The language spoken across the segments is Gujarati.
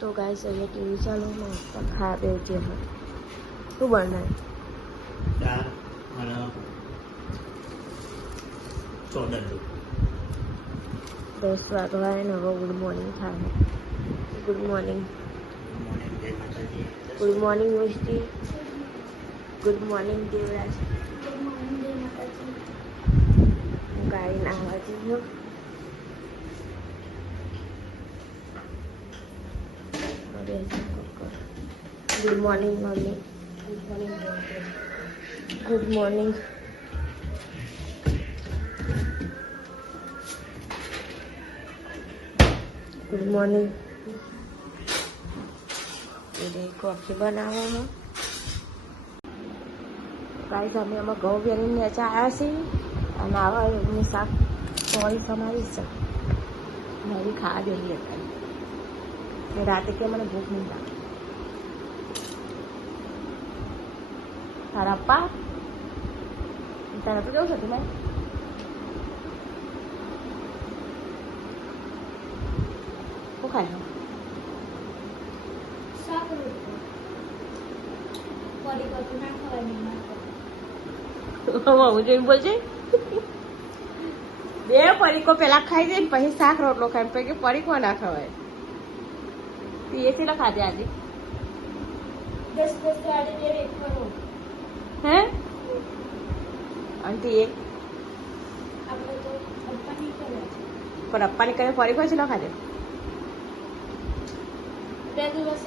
तो गाइस ये टीवी चालू मस्त खा दे जे तू बनना दाल અને ચોદર 10 વાગવા ને હવે ગુડ મોર્નિંગ થાય good morning good morning Misti good morning Devraj ગાડી નાહવા જઈએ good morning mummy good morning good morning એ કોફી બનાવો હો ગાઈસ અમે આમાં ઘઉં વેરીને નીચે આવ્યા છીએ અને આવા એમની શાક ચોળી સમારી છે મારી ખાવા દેલી હતી રાતે કે મને ભૂખ નહીં લાગે તારા પપ્પા તારા તો કેવું છે તું શું ખાય જોઈને બોલજે બે પરીકો પેલા ખાઈ દે ને પછી શાક રોટલો ખાય પછી પરીકો ના ખવાય એ છે ખાધે આજે 10 હે આંટી એક પણ અપ્પાની કરે પરીકો છે ખાધે 2 દિવસ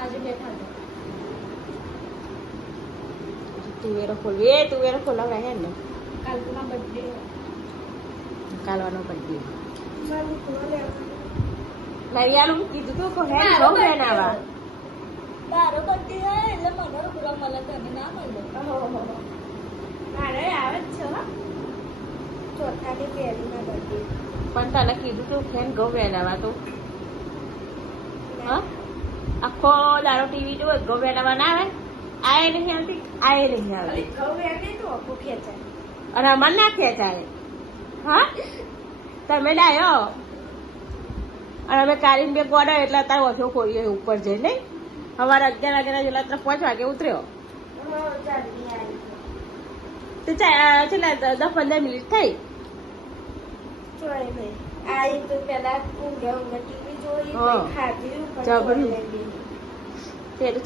આજે બે ખાધે તુવેરો ખોલા રહ્યા ને કાલવાનો બર્થડે નરિયાલું કીધું તું કહે બહુ બનાવા તારો બર્થડે હોય એટલે મને રૂપિયા મળે તને ના મળે મારે આવે જ છે ચોથાની પહેલીના બર્થડે પણ તને કીધું તું ફેન ઘઉં બનાવા તો હા આખો દાડો ટીવી જોવે ઘઉં બનાવવા ના આવે આય નહીં આવતી આય નહીં આવે અને અમારે ના ખેંચાય હા તમે ડાયો અને અમે કારીને બે ગોડો એટલે અત્યારે ઓછો ખોરીએ ઉપર જઈ નહીં સવારે 11 વાગ્યા જેટલા 5 વાગે ઉતર્યો તો છેલ્લા 10-15 મિનિટ થઈ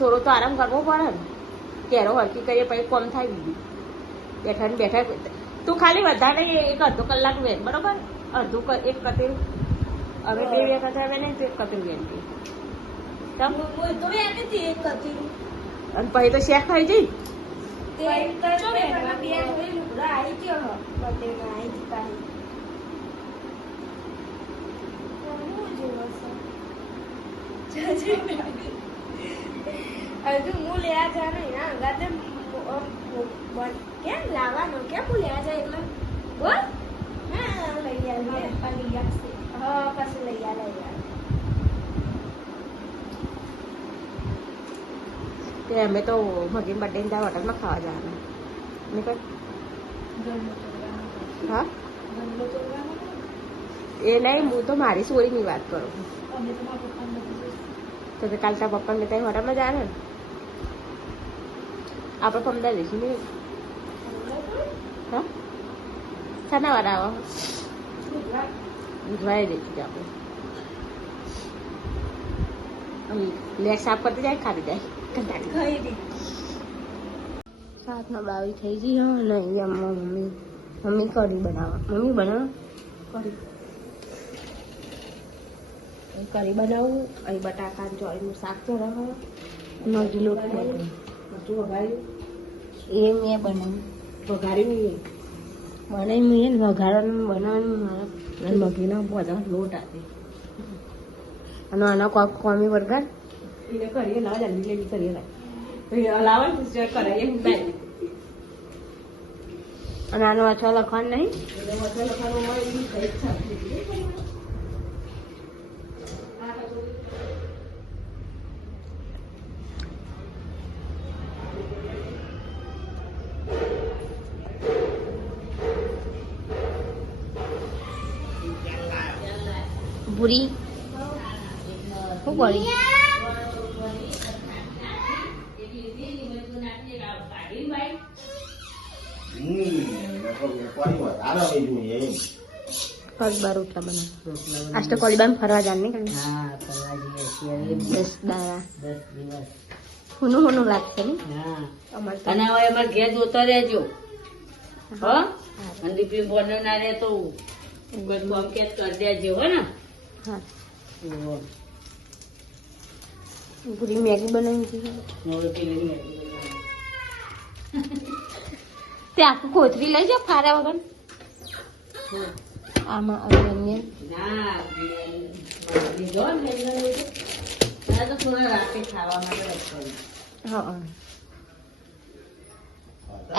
થોડો તો આરામ કરવો પડે ને કેરો હરકી કરીએ પછી કોમ થાય બીજું બેઠા ને બેઠા તું ખાલી વધારે એક અડધો કલાક વેન બરોબર અડધું એક કતેર હવે 2 વખત આવે ને એક કતેર વેન અને પછી તો શેક થઈ જઈ હજુ હું લેવા જા નહીં અંગાતે કેમ લાવવાનો કેમ હું લેવા જાય એટલે બોલ હા લઈ હા પછી લઈ તે અમે તો મગીન બર્થડે ને ત્યાં હોટલમાં ખાવા જવાના મેં કહ્યું હા એ નહીં હું તો મારી સોરીની વાત કરું તો કાલ તારા પપ્પાને ત્યાં હોટલમાં જાય ને આપણે 15 દઈશું ને હા શાના વાર આવો બુધવારે દઈશું આપણે લેગ સાફ કરતી જાય ખાતી જાય ખાઈ દે 7:22 થઈ ગઈ હા ને અહીંયા મમ્મી કઢી બનાવવા કરી બનાવું અહીં બટાકા ચોળીનું શાક ચડાવવા મગી લોટ એ મેં બનાવ્યું વઘારી મને મેં વઘારવાનું બનાવવાનું મારા મગીના બધા લોટ આપે અને આના કોમી વરગાર એને કરીએ ના જલ્દી જલ્દી કરીએ લાવવાનું કરાવીએ અને આનો અછો લખવાનું નહીં અછો લખવાનું હોય પૂરી શું કરી પગ બાર રોટલા બનાવ આજ તો કોલીબાન ફરવા જાન નહીં હા ફરવા જઈએ 10 દાડા 10 દિવસ હુનું લાગશે ને હા અમારે તો અને હવે અમારે ઘેર જોતા રહેજો હો અને દીપી બોનો ના રહે તો કોમ કેસ કરી દેજો હો ને હા ઓહો. પૂરી મેગી બનાવી છે હવે પેલી મેગી તે આખું કોથરી લઈ જાઓ ફારા વગર આમાં અન્ય ના લીધો ને તો થોડા રાતે ખાવા માટે રખડું. હા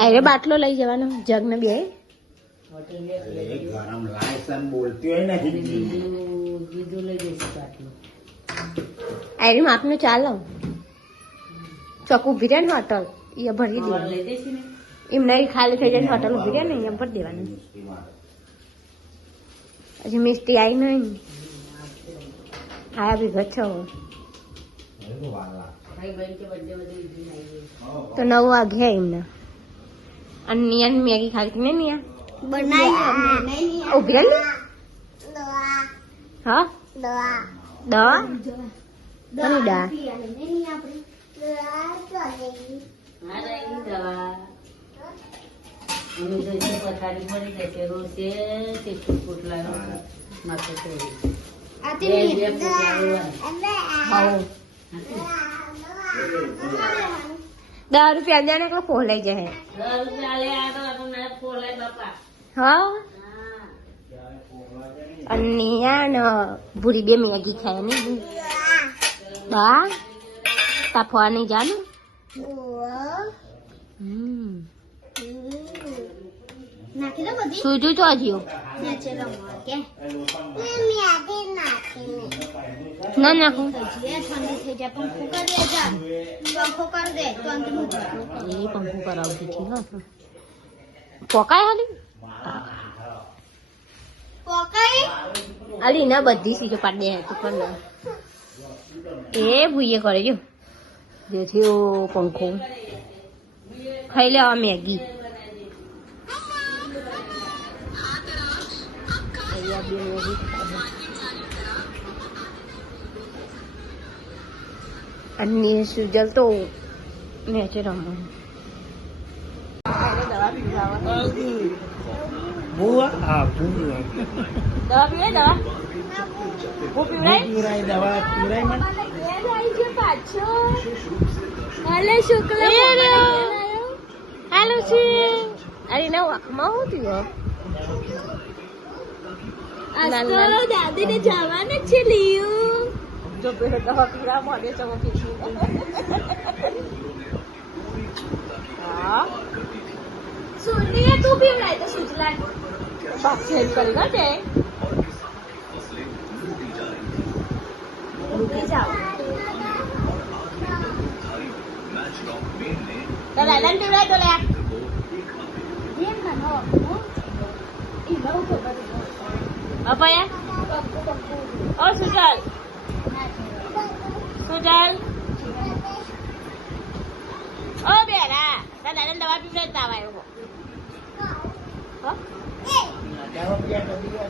અરે બાટલો લઈ જવાનો જગ ને બે હોટેલ ગરમ લાયસન બોલતી હોય ને બીજું લઈ જઈશું બાટલું. અરે માપનું ચાલો ચોક ઉભી રહે ને હોટલ એ ભરી સવારે દેવાનું લઈ જઈશું ને એમ નહીં ખાલી થઈ જાય હોટલ ઉભી રહે ને અહીંયા ભરી દેવાનું હજી મિસ્ટી આવી નહીં આયા બી ગચ્છો ભાઈ બહેન કે બર્થડે બધે ઉઠીને આવી ગઈ. તો 9 વાગે એમને અને નિયા મેગી ખાલી ને નિયા બનાવી ઉભી રહે ને હા દવા કોની દવા હા રહી દવા અમે જઈશું પથારી મળી જશે રોજે કેટલું પોટલા માથે ચડી. બે પોટલા લેવાના. હવ 10 રૂપિયા દે ને એટલે ફોલાઈ જાય 10 રૂપિયા લે આ તો આપણને ફોલાય બાપા. હા હા અને નિયા ને ભૂરી બે મેગી ખાય ને બા તાપવા નહીં જાનું સુજુ તો હજીઓ ના નાખું એ પંખો કરાવતી છે હા પોકાય હાલી અલી ના બધી સીજો પાડી દે તું પણ એ ભૂઈએ કરે જો જેથી ઓ પંખો ખાઈ લેવા મેગી અને સુજલ તો મેચે રમવાનું બુઆ હા બુઆ દવા પીવાય દવા હું પીવડાય પીવરાય દવા પીવરાય મને હાલો શુક્લ હાલો છે અરે ના આંખમાં હું થયું દાદી ને જવાનું છે લીયું જો પેલો દવા પીવડા મોઢે ચમકી હા સુનિએ તું પીવડાય તો સુજલા બાકી કરી ગટે રૂકી જાઓ તો લાલન પીવડાય તો લે એમ ના હો ઈ બહુ ખબર અપયા ઓ સુજલ ઓ બેરા તારા દાદા દવા પીવડાય તાવ આવ્યો હો દવા પીયા તો દીવા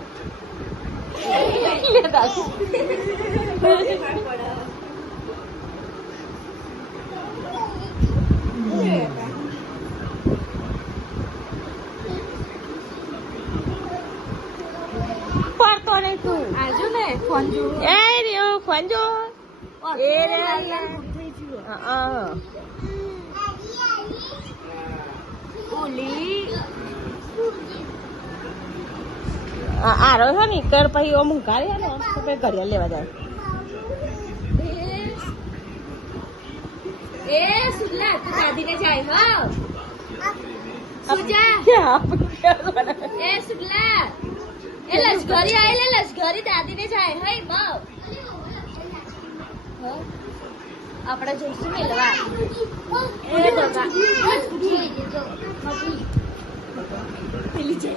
પડતો નહીં તું આજુ ને ફોન જો એ રહ્યો ફોન જો એ રે ઓલી આરો છે ને કર પછી ઓ મુંકારી ને તો પછી ઘડિયાળ લેવા જાય એ સુલા તું દાદીને જાય હો સુજા એ સુલા એ લશ્કરી આવેલે લશ્કરી દાદીને જાય હે બહુ આપણે જઈશું મેલવા એ બાબા પેલી છે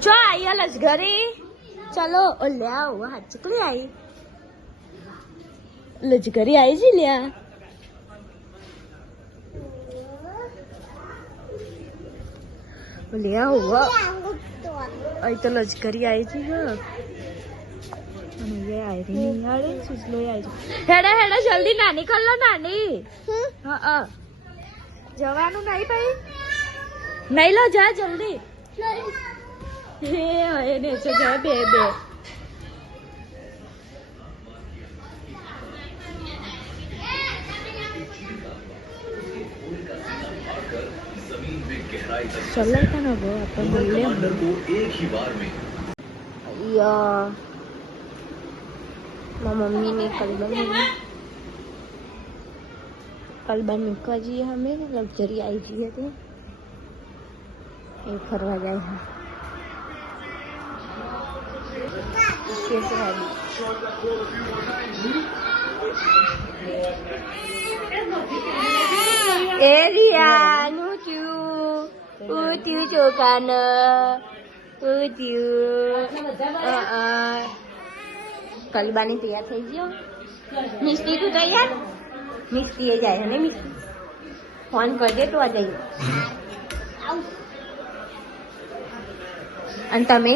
ચો આયા લશ્કરી चलो ओ ले आओ हाथ चकली आई लजकरी आई जी लिया ले आओ आई तो लजकरी आई थी ये आई रही नहीं आ रही सुसलो आई हेड़ा हेड़ा जल्दी नानी कर लो नानी हाँ जवानू नहीं भाई नहीं लो जा जल्दी हे ने से गए बेबे चल था ना वो अपन बोले अंदर को एक ही बार में या मम्मी ने कलबन निका जी हमें लग्जरी आई जी है तो ये फरवा जाए है कैसे है एरियानु Utiu cokana, utiu. Kali bani tayar થઈ ગયો. મિસ્ટી તું તૈયાર? મિસ્ટી એ જાય ને મિસ્ટી. ફોન કરજે તો આ જઈએ. અને તમે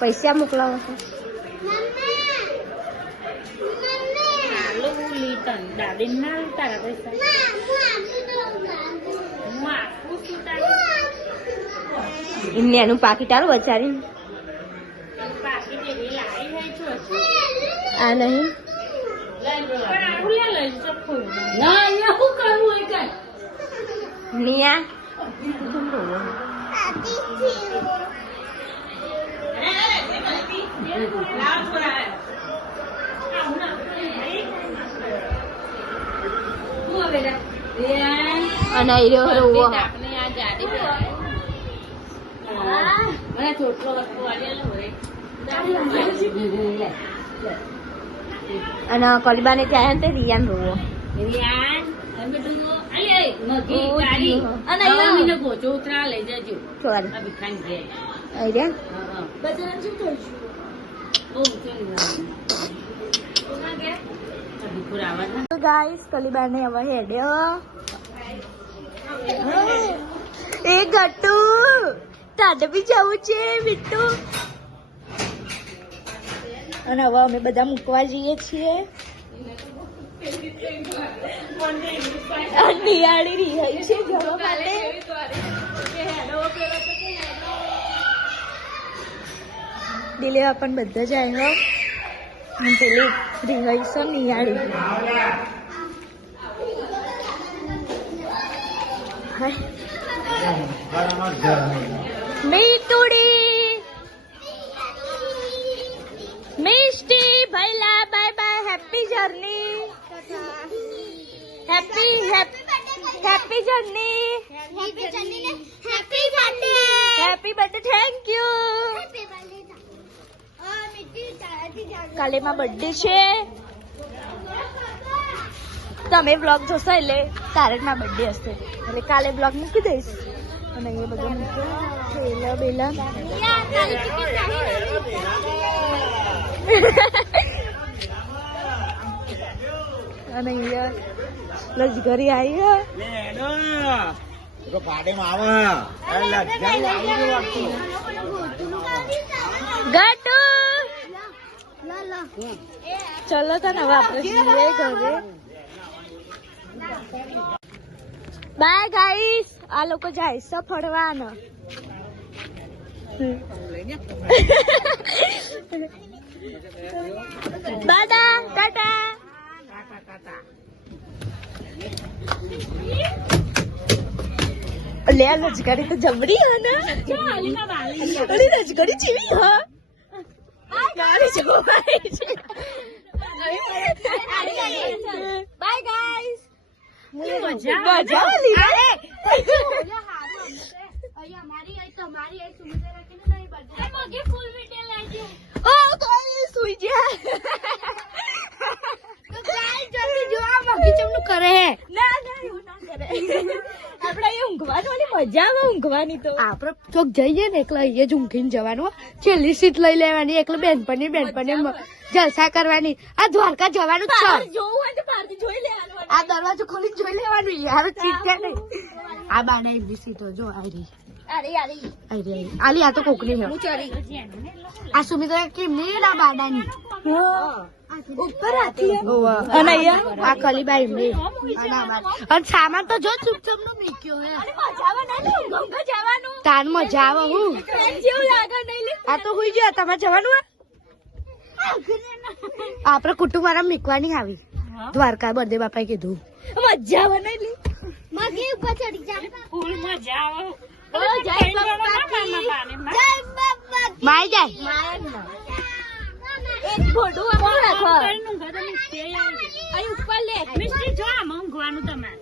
પૈસા મોકલાવો છો? દાદી ના તારા પૈસા એમને એનું પાકીટ આલું બચારી આ નહીં નિયા અને એ રહ્યો રોવો અને કલબાને ત્યાં તે રિયાન રોવો ગાઈસ કલીબાને હવે હેડે એ ગટ્ટુ તાડે બી જવું છે બિટ્ટુ અને હવે અમે બધા મૂકવા જઈએ છીએ નિયાળી રહી છે જવા માટે દિલે પણ બધા જાય હો પેલી રિહર્સલ નિયાળી મીતુડી મિસ્ટી ભૈલા bye bye happy journey happy journey happy birthday thank you કાલે માં બર્થડે છે તમે બ્લોગ જોશો એટલે તારકમાં બર્થડે હશે એટલે કાલે બ્લોગ મૂકી દઈશ અને એ બધા મૂક્યો થેલા બેલા અને અહીંયા લજગરી આવી ગાટુ ચલો તો ને હવે આપણે જઈએ ઘરે બાય ગાઈસ આ લોકો જાય છે ફરવાના દાદા ટાટા લે લજગરી તો જબરી હે ને અરે લજગરી ચીવી હા ગાડી જોવાય છે બાય ગાઈસ મજા લી અરે અમારી આઈ તમારી આઈ સુમિત્રા રાખીને નહીં બર્થડે મગે ફૂલ મીઠે લાવજો ઓ કોઈ સુઈ જા તો ગાઈસ જલ્દી જો આ મગી ચમનું કરે હે ના ના એવું ના કરે આપણે એ ઊંઘવા વાળી મજા આવે ઊંઘવાની તો. આપડે ચોક જઈએ ને એકલા અહીંયા જ ઊંઘીને જવાનું. છેલ્લી સીટ લઈ લેવાની, એકલા બેનપણી જલસા કરવાની. આ દ્વારકા જવાનું જ છે. જોવું હોય તો બહારથી જોઈ લેવાનું. આ દરવાજો ખોલી જોઈ લેવાનું યાર. ચીટ નહીં. આ બાને એવી સીટો જો આરી આલી આ તો કોકની છે. આ સુમિત્રા કેમની ના બાડાની ઉપર આથી અને અહીંયા આ કલીબાઈ એમની અને સામાન તો જો ચૂપચાપ નો મૂક્યો હે. તાન મજા આવે હું જેવું લાગે નહીં લે. આ તો હુઈ ગયો. તમારે જવાનું આપડે કુટુંબ વાળા મીકવાની આવી દ્વારકા બર્થડે બાપાએ કીધું. મજા આવે નહીં લે. મગી ઉપર ચડી જા. ફૂલ મજા આવે. માય જાય એક ફોટો આમ રાખો. અહીં ઉપર લે. મિસ્ટી જો આમ ઊંઘવાનું તમારે.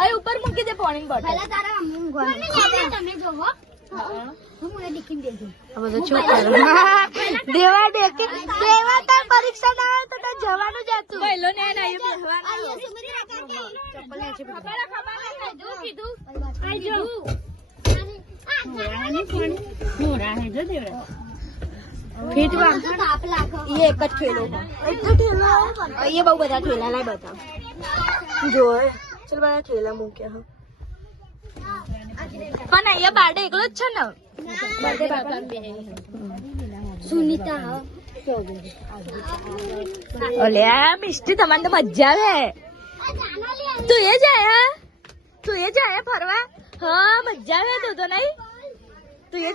અહીં ઉપર મૂકી દે પાણી બોટલ. આ બધા છોકરા દેવા તાર પરીક્ષા ના આવે તો તાર જવાનું જ હતું. પહેલો ને આને અહીં ફીટ વા એ એક જ ઠેલો. અહીંયા બહુ બધા ઠેલા લાય બતાવ જો ચલ બધા ઠેલા મૂક્યા પણ અહીંયા બારડે એકલો જ છે ને. સુનીતા અલ્યા મિસ્ટી તમારે તો મજા આવે. તું એ જાય ફરવા. હા મજા આવે તો નહીં. તું એ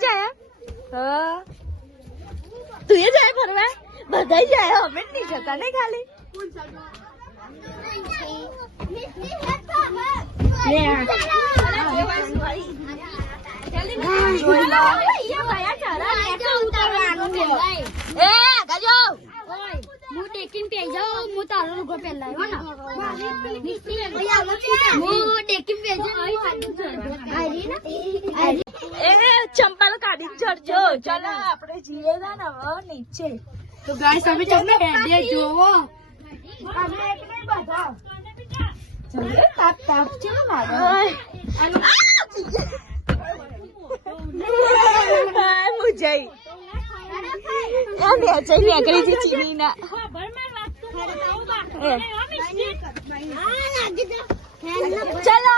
જાય ફરવા. બધા જાય અમે જ નહીં જતા નહીં ખાલી. ચંપલ કાઢી ચડજો. ચાલો આપણે જઈએ ને હવે નીચે. તો ગાઈસ અમે તમને હેડે જોવો તાપ છે નીકળી છે ચીની ના. ચલો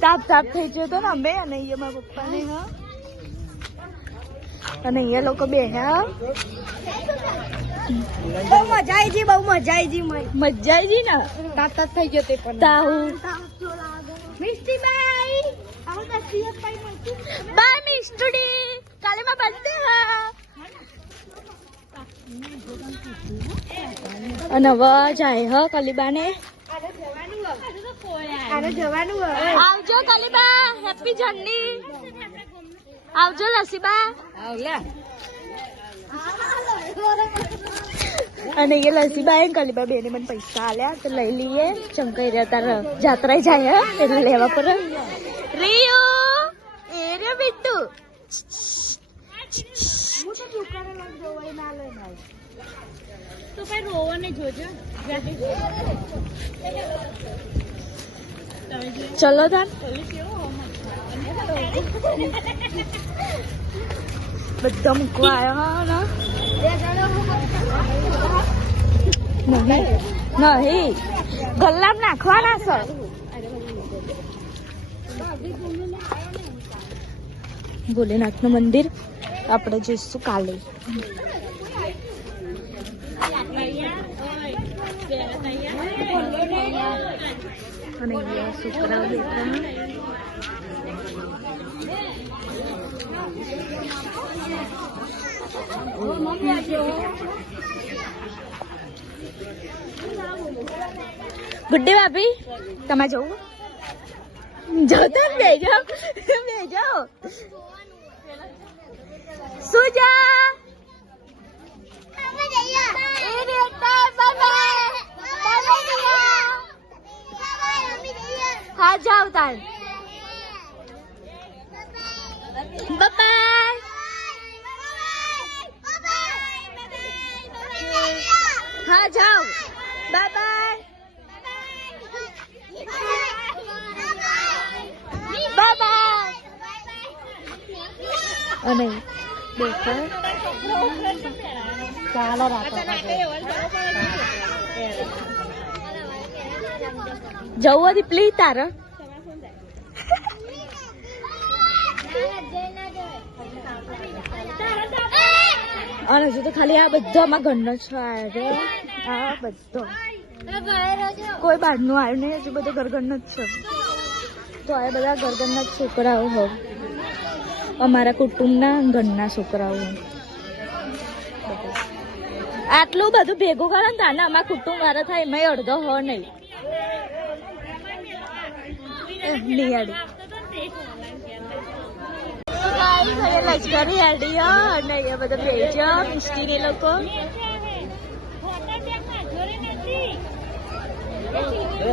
તાપ થઈ ગયો તો ને અમે અને અહીંયા મારા પપ્પા ને અને અહીંયા લોકો બે બહુ મજા આવી જી મજા આવી ને તાપ થઈ ગયો તે પણ તાહુ મિસ્ટીબાઈ બાય મિસ્ટુડી કાલે માં બર્થડે અને હવે જાય હ કલીબાને. જવાનું આવજો કલીબા. Happy journey. આવજો લસીબા. અને એ લસીબા કલીબા બેને મને પૈસા આલ્યા તો લઈ લઈએ. ચમકાઈ રહ્યા તાર જાત્રા જાય એટલે લેવા પડે. રિયો એ રે બિટ્ટુ તો કઈ રોવો ને જોજો. ચલો તાર બધા મૂકવા આવ્યા નહીં ગલ્લામ નાખવાના સર. ભોલેનાથ નું મંદિર આપણે જઈશું કાલે. અને અહીંયા છોકરાઓ બેઠા. ગુડ્ડે ભાભી તમારે જવું? જતો બેજો સુજા હા જાવ તાર હા જાઓ બાય બાય બાય બાય અને દેખો ચાલો રાખો જવું હતી પ્લીઝ તારે અને હજુ તો ખાલી આ બધો અમારા ઘરનો જ છે આ બધો કોઈ બહારનું આવ્યું નહીં હજુ બધો ઘરનો જ છે તો આ બધા ઘરના જ છોકરાઓ હોવ અમારા કુટુંબના ઘરના છોકરાઓ આટલું બધું ભેગું કરે ને તાને અમારા કુટુંબ વાળા થાય એમાં અડધો હો નહીં લશ્કરી હેડીઓ અને એ બધા બેજો મિસ્ટી ને લોકો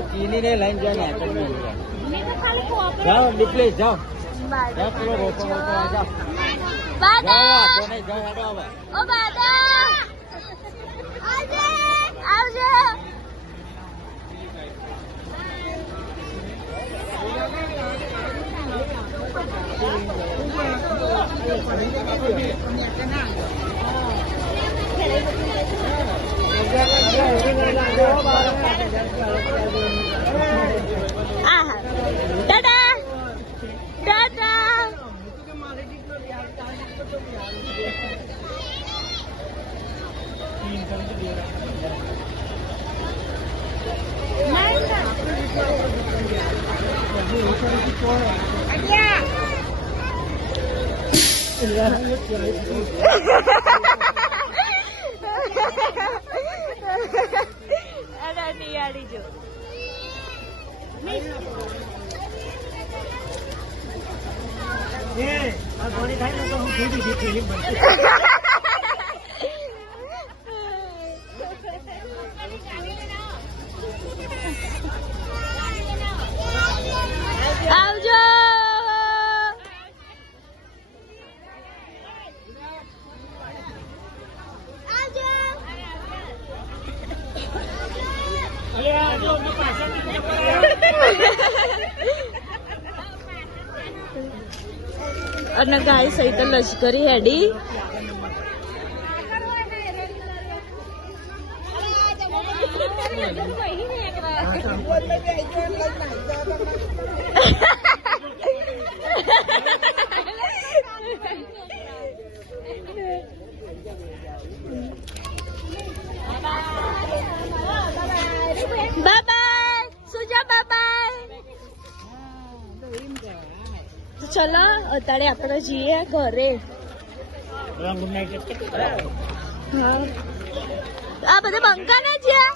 ચીની ને લઈને જાઓ ડિપ્લે જાઓ જાઓ પેલો રોકો જાઓ બાદા જાઓ ઓ બાદા આવજો દાદા દાદા જો આવજો અને ગાય સહિત લશ્કરી હેડી બાય સુજા બાય ચલો અત્યારે આપણે જઈએ ઘરે હા આ બધા બંકા ના જ્યા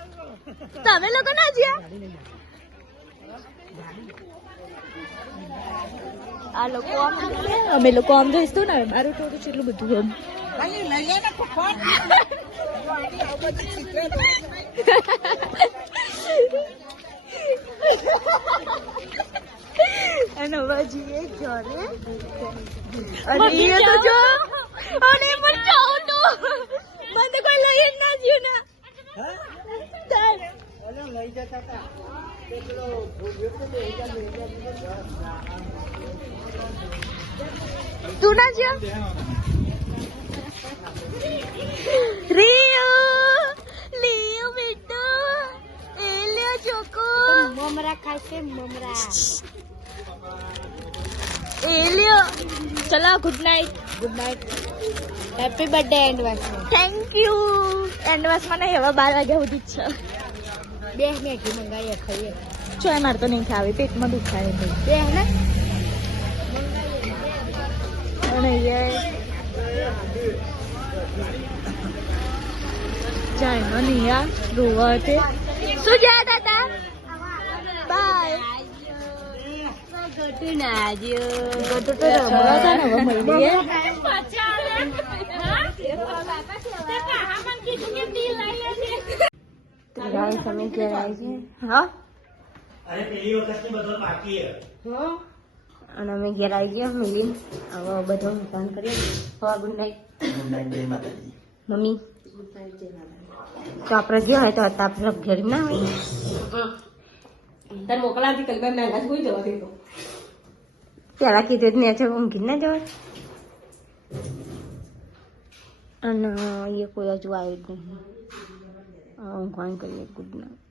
તમે લોકો ના જ્યા આ લોકો આમ અમે લોકો આમ જોઈશું ને મારું થોડું એટલું બધું અને હવે જઈએ ઘરે અને એ તો જો અને મને કહું તો મને કોઈ લઈ ના જ્યું ને લઈ જતા હતા તું ના જ્યો રિયો લિયો બેટો એ લ્યો ચોકો મમરા ખાશે મમરા એ લ્યો ચલો ગુડ નાઇટ હેપી બર્થડે એન્ડવાસ થેન્ક યુ એન્ડવાસ મને હવે 12 વાગ્યા સુધી જ છે બે મેગી મંગાવીએ ખાઈએ જો મારે તો નહીં ખાવી પેટમાં દુખાય બે ને અને જાય મને યાર રોવા તે શું જાય દાદા બાય ગટુ ના જો ગટુ તો રમવા હતા ને હવે મળીએ ત્રિરાય તમે ક્યારે આવી છે હા અરે પેલી વખત બધો બાકી હા અને અમે ઘેર આવી ગયા મિલી હવે બધો કામ કરીએ હવે ગુડ નાઇટ ગુડ નાઇટ જય માતાજી મમ્મી તો આપણે જે હોય તો હતા આપણે ઘેર ના હોય તાર મોકલાતી કલબા મેંગા કોઈ જવા દે તો પેલા કીધું ને છે ઊંઘી ના જવા અને એ કોઈ હજુ આવ્યું જ નહીં ઊંઘવાનું કરીએ ગુડ નાઇટ